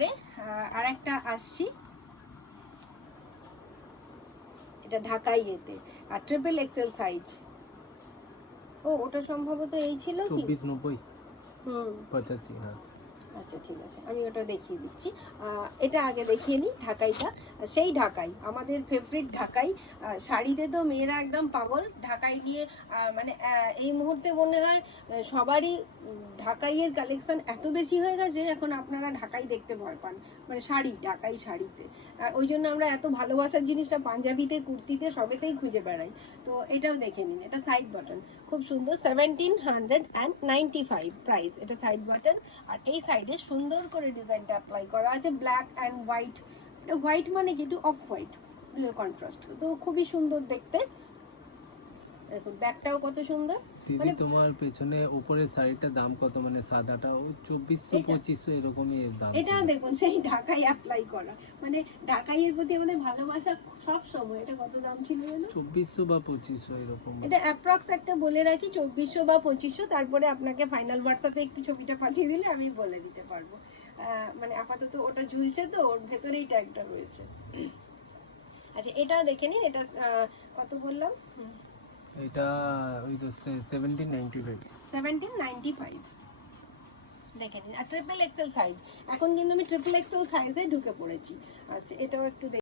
তারপরে আর একটা আসছি, এটা ঢাকাই এতে, আর ট্রিপল এক্সেল সাইজ। ও ওটা সম্ভবত এই ছিল কি 2490 হুম 85। হ্যাঁ আচ্ছা ঠিক আছে, আমি ওটা দেখিয়ে দিচ্ছি। এটা আগে দেখিয়ে নিই ঢাকাইটা। সেই ঢাকাই আমাদের ফেভারিট ঢাকাই। শাড়িতে তো মেয়েরা একদম পাগল ঢাকাই নিয়ে। মানে এই মুহূর্তে মনে হয় সবারই ঢাকাইয়ের কালেকশন এত বেশি হয়ে গেছে, এখন আপনারা ঢাকাই দেখতে ভয় পান, মানে শাড়ি ঢাকাই শাড়িতে। ওই জন্য আমরা এত ভালোবাসার জিনিসটা পাঞ্জাবিতে, কুর্তিতে, সবেতেই খুঁজে বেড়াই। তো এটাও দেখে নিন, এটা সাইড বাটন, খুব সুন্দর, 1795 প্রাইস। এটা সাইড বাটন, আর এই সাইডে সুন্দর করে ডিজাইনটা অ্যাপ্লাই করা আছে, ব্ল্যাক অ্যান্ড হোয়াইট। এটা হোয়াইট মানে কি, একটু অফ হোয়াইট, দুটো কন্ট্রাস্ট, তো খুবই সুন্দর দেখতে। দেখুন ব্যাকটাও কত সুন্দর। দিদি, মানে তোমার পেছনে উপরের শাড়িটার দাম কত? মানে সাদাটা ও 2400 2500 এরকমই দাম। এটাও দেখুন সেই ঢাকাই অ্যাপ্লাই করা, মানে ঢাকাইয়ের প্রতি আমাদের ভালোবাসা সব সময়। এটা কত দাম ছিল জানো? 2400 বা 2500 এরকম। এটা অ্যাপ্রক্স একটা বলে রাখি, 2400 বা 2500। তারপরে আপনাকে ফাইনাল হোয়াটসঅ্যাপে একটু ছবিটা পাঠিয়ে দিলে আমি বলে দিতে পারবো। মানে আপাতত ওটা ঝুলছে, তো ওর ভেতরেই ট্যাগটা রয়েছে। আচ্ছা এটাও দেখে নিন, এটা কত বললাম? এটা ওই তো 1795। 1795 দেখে নিন, আর ট্রিপল এক্সেল সাইজ। এখন কিন্তু আমি ট্রিপল এক্সেল সাইজে ঢুকে পড়েছি। আচ্ছা এটাও একটু